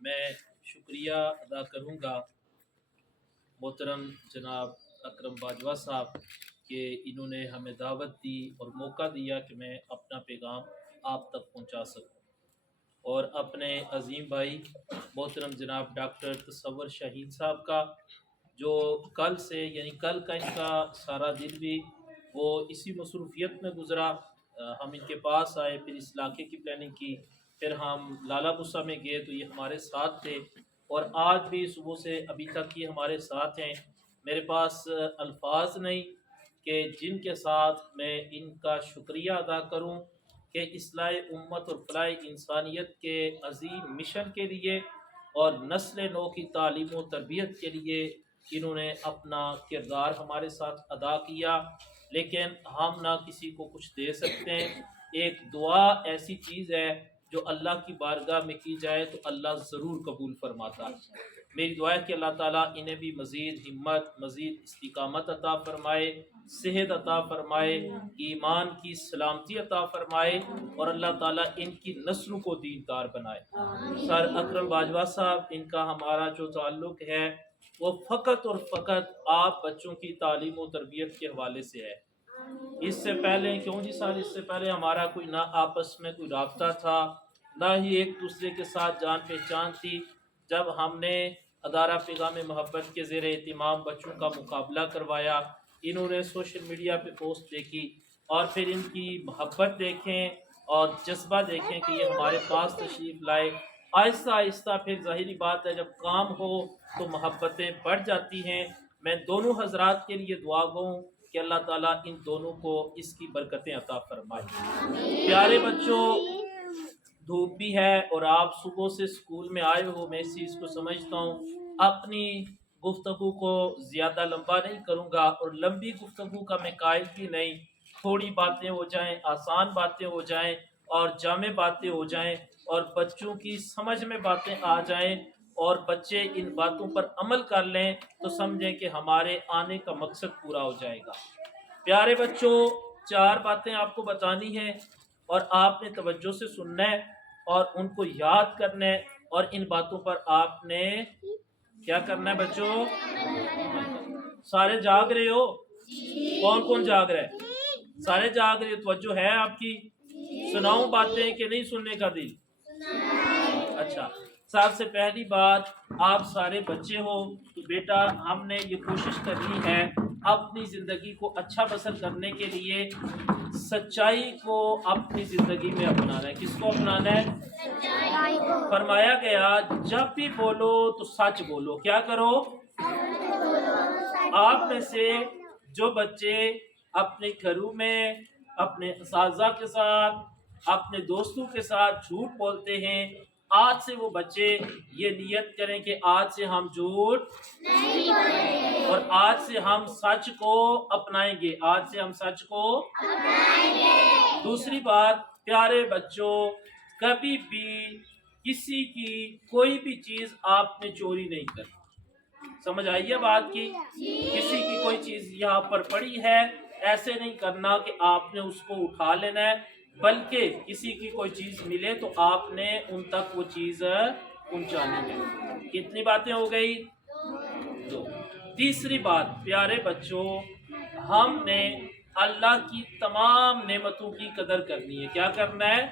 میں شکریہ ادا کروں گا محترم جناب اکرم باجوہ صاحب کہ انہوں نے ہمیں دعوت دی اور موقع دیا کہ میں اپنا پیغام آپ تک پہنچا سکوں، اور اپنے عظیم بھائی محترم جناب ڈاکٹر تصور شاہین صاحب کا جو کل سے یعنی کل کا ان کا سارا دن بھی وہ اسی مصروفیت میں گزرا۔ ہم ان کے پاس آئے، پھر اس علاقے کی پلاننگ کی، پھر ہم لالا بسا میں گئے تو یہ ہمارے ساتھ تھے، اور آج بھی صبح سے ابھی تک یہ ہمارے ساتھ ہیں۔ میرے پاس الفاظ نہیں کہ جن کے ساتھ میں ان کا شکریہ ادا کروں کہ اصلاح امت اور فلاح انسانیت کے عظیم مشن کے لیے اور نسل نو کی تعلیم و تربیت کے لیے انہوں نے اپنا کردار ہمارے ساتھ ادا کیا۔ لیکن ہم نہ کسی کو کچھ دے سکتے ہیں، ایک دعا ایسی چیز ہے جو اللہ کی بارگاہ میں کی جائے تو اللہ ضرور قبول فرماتا ہے۔ میری دعا ہے کہ اللہ تعالیٰ انہیں بھی مزید ہمت، مزید استقامت عطا فرمائے، صحت عطا فرمائے، ایمان کی سلامتی عطا فرمائے، اور اللہ تعالیٰ ان کی نسلوں کو دیندار بنائے۔ سر اکرم باجوہ صاحب، ان کا ہمارا جو تعلق ہے وہ فقط اور فقط آپ بچوں کی تعلیم و تربیت کے حوالے سے ہے۔ اس سے پہلے کیوں جی سر، اس سے پہلے ہمارا کوئی نہ آپس میں کوئی رابطہ تھا، نہ ہی ایک دوسرے کے ساتھ جان پہچان تھی۔ جب ہم نے ادارہ پیغام محبت کے زیر اہتمام بچوں کا مقابلہ کروایا، انہوں نے سوشل میڈیا پہ پوسٹ دیکھی اور پھر ان کی محبت دیکھیں اور جذبہ دیکھیں کہ یہ ہمارے پاس تشریف لائے۔ آہستہ آہستہ پھر ظاہری بات ہے جب کام ہو تو محبتیں بڑھ جاتی ہیں۔ میں دونوں حضرات کے لیے دعا گو ہوں کہ اللہ تعالیٰ ان دونوں کو اس کی برکتیں عطا فرمائے۔ پیارے بچوں، دھوپ بھی ہے اور آپ صبح سے اسکول میں آئے ہو، میں اس چیز کو سمجھتا ہوں۔ اپنی گفتگو کو زیادہ لمبا نہیں کروں گا، اور لمبی گفتگو کا میں قائل بھی نہیں۔ تھوڑی باتیں ہو جائیں، آسان باتیں ہو جائیں اور جامع باتیں ہو جائیں، اور بچوں کی سمجھ میں باتیں آ جائیں اور بچے ان باتوں پر عمل کر لیں تو سمجھیں کہ ہمارے آنے کا مقصد پورا ہو جائے گا۔ پیارے بچوں، 4 باتیں آپ کو بتانی ہیں اور آپ نے توجہ سے سننا ہے اور ان کو یاد کرنا ہے، اور ان باتوں پر آپ نے کیا کرنا ہے بچوں؟ سارے جاگ رہے ہو؟ کون کون جاگ رہے ہے؟ سارے جاگ رہے ہو؟ توجہ ہے آپ کی؟ سناؤں باتیں کہ نہیں سننے کا دل؟ اچھا، سب سے پہلی بات، آپ سارے بچے ہو تو بیٹا ہم نے یہ کوشش کرنی ہے اپنی زندگی کو اچھا بسر کرنے کے لیے سچائی کو اپنی زندگی میں اپنانا ہے۔ کس کو اپنانا ہے؟ سچائی کو۔ فرمایا گیا جب بھی بولو تو سچ بولو۔ کیا کرو؟ آپ میں سے جو بچے اپنے گھروں میں اپنے اساتذہ کے ساتھ، اپنے دوستوں کے ساتھ جھوٹ بولتے ہیں، آج سے وہ بچے یہ نیت کریں کہ آج سے ہم جھوٹ نہیں بولیں گے اور آج سے ہم سچ کو اپنائیں گے۔ آج سے ہم سچ کو اپنائیں گے۔ دوسری بات، پیارے بچوں، کبھی بھی کسی کی کوئی بھی چیز آپ نے چوری نہیں کرنی۔ سمجھ آئیے بات کی؟ کسی کی کوئی چیز یہاں پر پڑی ہے، ایسے نہیں کرنا کہ آپ نے اس کو اٹھا لینا ہے، بلکہ کسی کی کوئی چیز ملے تو آپ نے ان تک وہ چیز پہنچانی ہے۔ کتنی باتیں ہو گئی؟ 2۔ تیسری بات، پیارے بچوں، ہم نے اللہ کی تمام نعمتوں کی قدر کرنی ہے۔ کیا کرنا ہے؟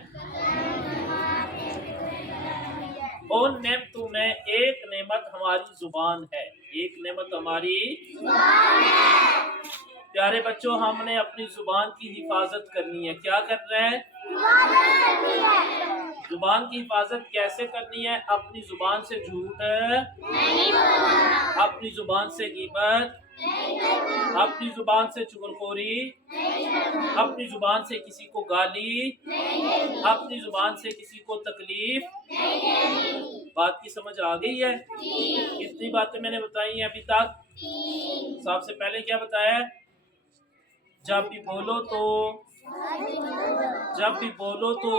ان نعمتوں میں ایک نعمت ہماری زبان ہے۔ ایک نعمت ہماری زبان ہے۔ پیارے بچوں، ہم نے اپنی زبان کی حفاظت کرنی ہے۔ کیا کرنا ہے؟ حفاظت کرنی ہے۔ زبان کی حفاظت کیسے کرنی ہے؟ اپنی زبان سے جھوٹ نہیں بولنا، اپنی زبان سے غیبت نہیں کرنا، اپنی زبان سے چغلخوری نہیں کرنا، اپنی زبان سے کسی کو گالی نہیں دینی، اپنی زبان سے کسی کو تکلیف نہیں دینی۔ بات کی سمجھ آ گئی ہے؟ کتنی باتیں میں نے بتائی ہیں ابھی تک؟ سب سے پہلے کیا بتایا ہے؟ جب بھی بولو تو جب بھی بولو تو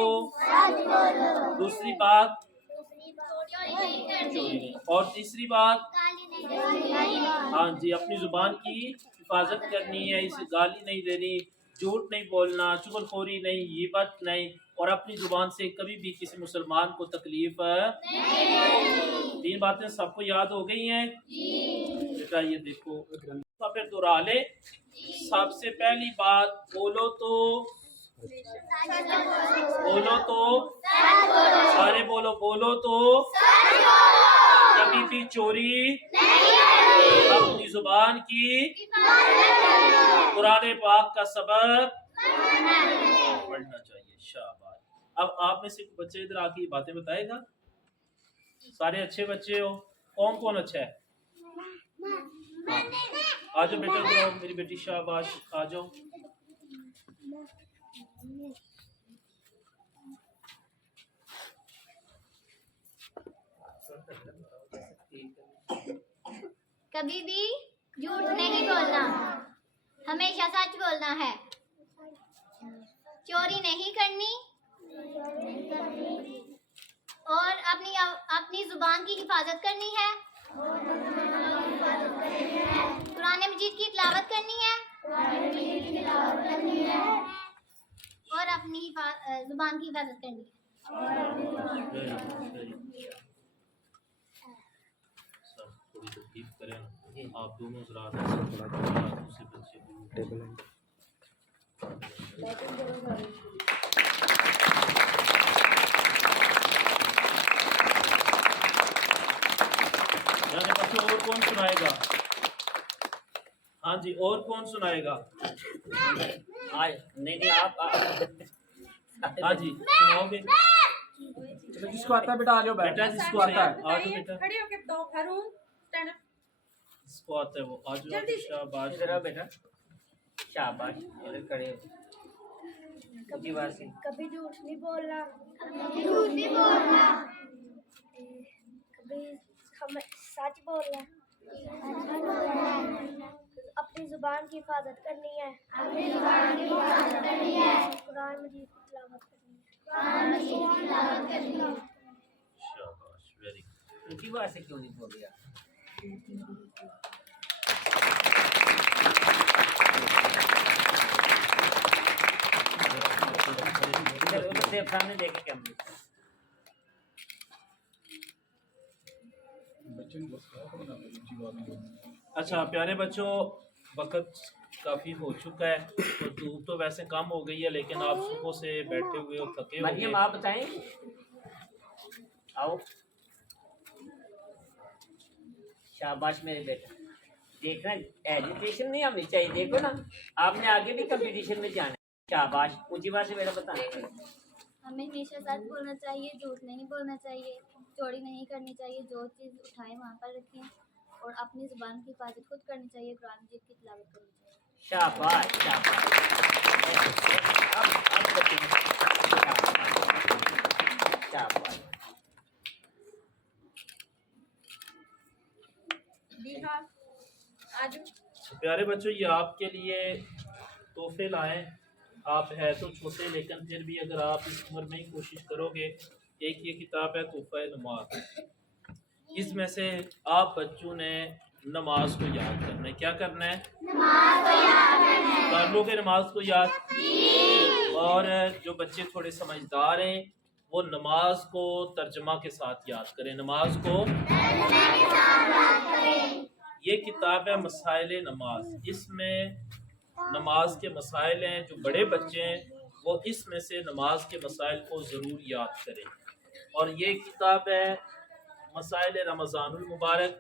دوسری بات چوری نہیں، اور تیسری بات ہاں جی اپنی زبان کی حفاظت کرنی ہے، اسے گالی نہیں دینی، جھوٹ نہیں بولنا، چغلخوری نہیں، غیبت نہیں، اور اپنی زبان سے کبھی بھی کسی مسلمان کو تکلیف نہیں۔ 3 باتیں سب کو یاد ہو گئی ہیں؟ بیٹا یہ دیکھو پھر دہرا لے۔ سب سے پہلی بات بولو تو سارے بولو تو کبھی بھی چوری اپنی زبان کی قرآن پاک کا سبق پڑھنا چاہیے۔ شاباش۔ اب آپ میں سے بچے ادھر آ کے یہ باتیں بتائے گا؟ سارے اچھے بچے ہو؟ کون کون اچھا ہے؟ آ جاؤ بیٹا ادھر آؤ، میری بیٹی شاباش آ جاؤ۔ کبھی بھی جھوٹ نہیں بولنا، ہمیشہ سچ بولنا ہے، چوری نہیں کرنی اور اپنی زبان کی حفاظت کرنی ہے، قرآن مجید کی تلاوت کرنی ہے اور اپنی زبان کی حفاظت کرنی ہے۔ تھوڑی تکلیف کریں آپ دونوں حضرات دوسرے بچے یعنی بچوں اور کون سنائے گا؟ ہاں جی اور کون سنائے گا؟ نہیں آپ ہاں جی سناؤ گے؟ جس کو آتا ہے بیٹا آ جاؤ، بیٹا جس کو آتا ہے آ جاؤ بیٹا، کھڑے ہو کے بتاؤ ہارون سٹینڈ اپ۔ جس کو آتا ہے وہ آ جاؤ۔ شاباش ادھر آؤ بیٹا، شاباش ادھر کھڑے ہو۔ کبھی بات نہیں، کبھی جھوٹ نہیں بولنا، کبھی سچ بولنا، اپنی زبان کی حفاظت کرنی ہے، قرآن مجید کی تلاوت کرنی ہے۔ شاباش ویری گڈ۔ اونچی بات سے کیوں نہیں بول رہا؟ ادھر سامنے دیکھے کیمرے۔ اچھا پیارے بچوں وقت کافی ہو چکا ہے اور دھوپ تو ویسے کم ہو گئی ہے لیکن آپ صبح سے بیٹھے ہوئے اور تھکے ہوئے مریم آپ بتائیں، آؤ۔ شاباش میرے بیٹا، دیکھنا ایجوکیشن نہیں ہمیں چاہیے، دیکھو نا آپ نے آگے بھی کمپٹیشن میں جانا ہے۔ شاباش اونچی بات سے میرا بتانا۔ ہمیں ہمیشہ سچ بولنا چاہیے، جھوٹ نہیں بولنا چاہیے، چوری نہیں کرنی چاہیے، جو چیز اٹھائیں وہاں پر رکھیں اور اپنی زبان کی حفاظت خود کرنی چاہیے، قرآن مجید کی تلاوت کرنی چاہیے۔ شاباش شاباش۔ اب بچے شاباش۔ دیہا آج پیارے بچوں یہ آپ کے لیے تحفے لائیں۔ آپ ہے تو چھوٹے لیکن پھر بھی اگر آپ اس عمر میں ہی کوشش کرو گے، ایک یہ کتاب ہے تحفہ نماز، اس میں سے آپ بچوں نے نماز کو یاد کرنا ہے۔ کیا کرنا ہے؟ نماز کو یاد کرنا ہے۔ کر لو گے نماز کو یاد؟ اور جو بچے تھوڑے سمجھدار ہیں وہ نماز کو ترجمہ کے ساتھ یاد کریں، نماز کو ترجمہ کے ساتھ یاد کریں۔ یہ کتاب ہے مسائل نماز، اس میں نماز کے مسائل ہیں۔ جو بڑے بچے ہیں وہ اس میں سے نماز کے مسائل کو ضرور یاد کریں۔ اور یہ کتاب ہے مسائل رمضان المبارک،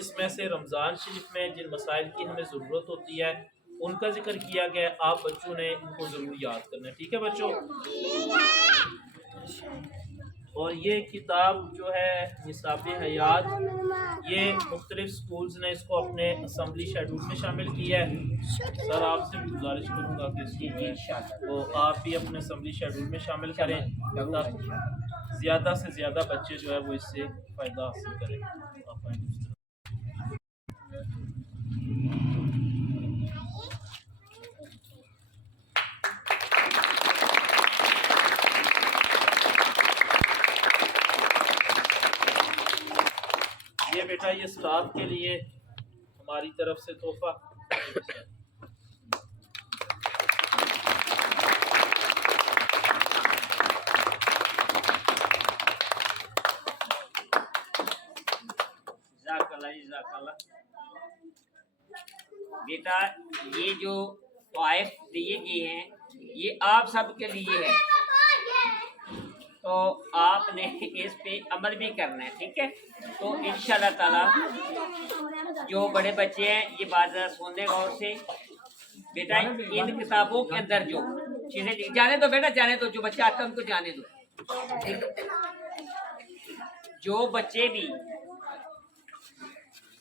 اس میں سے رمضان شریف میں جن مسائل کی ہمیں ضرورت ہوتی ہے ان کا ذکر کیا گیا ہے، آپ بچوں نے ان کو ضرور یاد کرنا ہے۔ ٹھیک ہے بچوں؟ اور یہ کتاب جو ہے نصاب حیات، یہ مختلف سکولز نے اس کو اپنے اسمبلی شیڈول میں شامل کیا ہے۔ سر آپ سے بھی گزارش کروں گا کہ اس کو جو ہے وہ آپ بھی اپنے اسمبلی شیڈول میں شامل کریں تاکہ زیادہ سے زیادہ بچے جو ہے وہ اس سے فائدہ حاصل کریں۔ آپ آئیں اس طرف۔ یہ بیٹا یہ اسٹاف کے لیے ہماری طرف سے تحفہ۔ بیٹا یہ جو طائف دیے گئے ہیں یہ آپ سب کے لیے ہے، تو آپ نے اس پہ عمل بھی کرنا ہے، ٹھیک ہے؟ تو انشاءاللہ تعالی جو بڑے بچے ہیں یہ بات ذرا سن لیں غور سے. بیٹا ان کتابوں کے اندر جو چیزیں جانے دو، بیٹا جانے دو، جو بچہ آتا ہے ان کو جانے دو. جو بچے بھی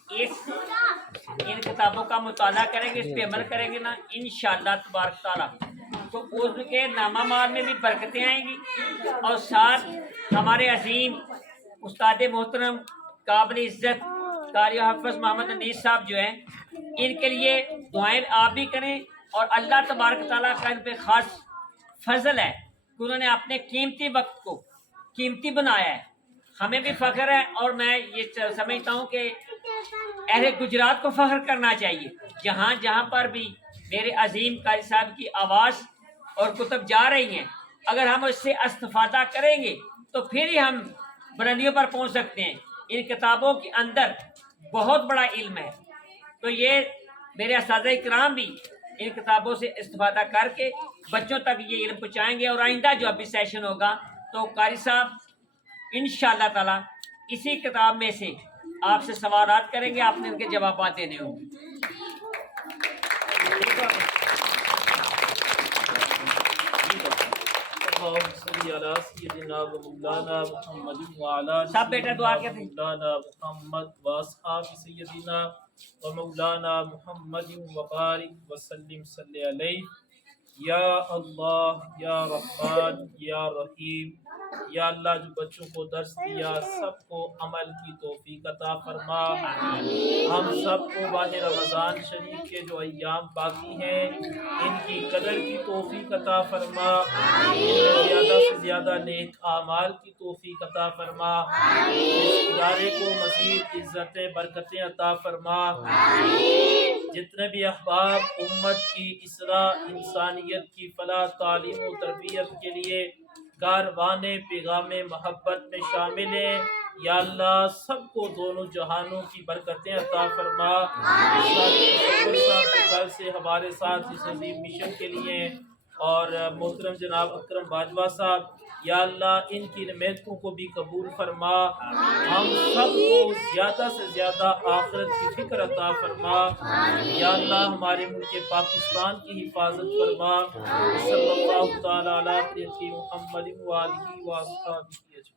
ان کتابوں کا مطالعہ کریں گے، اس پہ عمل کریں گے نا انشاءاللہ تبارک تعالیٰ، تو اس کے نامہ مال میں بھی برکتیں آئیں گی، اور ساتھ ہمارے عظیم استاد محترم قابل عزت قاری حافظ محمد انیس صاحب جو ہیں ان کے لیے دعائیں آپ بھی کریں، اور اللہ تبارک تعالیٰ کا ان پہ خاص فضل ہے کہ انہوں نے اپنے قیمتی وقت کو قیمتی بنایا ہے. ہمیں بھی فخر ہے، اور میں یہ سمجھتا ہوں کہ اہل گجرات کو فخر کرنا چاہیے. جہاں جہاں پر بھی میرے عظیم قاری صاحب کی آواز اور کتب جا رہی ہیں، اگر ہم اس سے استفادہ کریں گے تو پھر ہی ہم بلندیوں پر پہنچ سکتے ہیں. ان کتابوں کے اندر بہت بڑا علم ہے، تو یہ میرے اساتذہ کرام بھی ان کتابوں سے استفادہ کر کے بچوں تک یہ علم پہنچائیں گے. اور آئندہ جو ابھی سیشن ہوگا تو قاری صاحب انشاءاللہ تعالی اسی کتاب میں سے آپ سے سوالات کریں گے، آپ نے ان کے جوابات دینے ہوں گے. اللهم صل على سيدنا ومولانا محمد وعلى سب بیٹا دعا کے دیں. مولانا محمد واصحاب سیدنا ومولانا محمد وبارک وسلم صلی علیہ. یا اللہ یا رحمان یا رحیم، یا اللہ جو بچوں کو درس دیا سب کو عمل کی توفیق عطا فرما. ہم سب کو ماہ رمضان شریف کے جو ایام باقی ہیں ان کی قدر کی توفیق عطا فرما، زیادہ سے زیادہ نیک اعمال کی توفیق عطا فرما، اس ادارے کو مزید عزتیں برکتیں عطا فرما. جتنے بھی احباب امت کی اصلاح، انسانیت کی فلاح، تعلیم و تربیت کے لیے کاروان پیغام محبت میں شامل ہیں، یا اللہ سب کو دونوں جہانوں کی برکتیں عطا فرما. کل سے ہمارے ساتھ اس عظیم مشن کے لیے، اور محترم جناب اکرم باجوہ صاحب، یا اللہ ان کی محنتوں کو بھی قبول فرما. ہم سب کو زیادہ سے زیادہ آخرت کی فکر عطا فرما. یا اللہ ہمارے ملک پاکستان کی حفاظت فرما. صلی اللہ تعالی علی محمد و آلہ و اصحابہ اجمعین.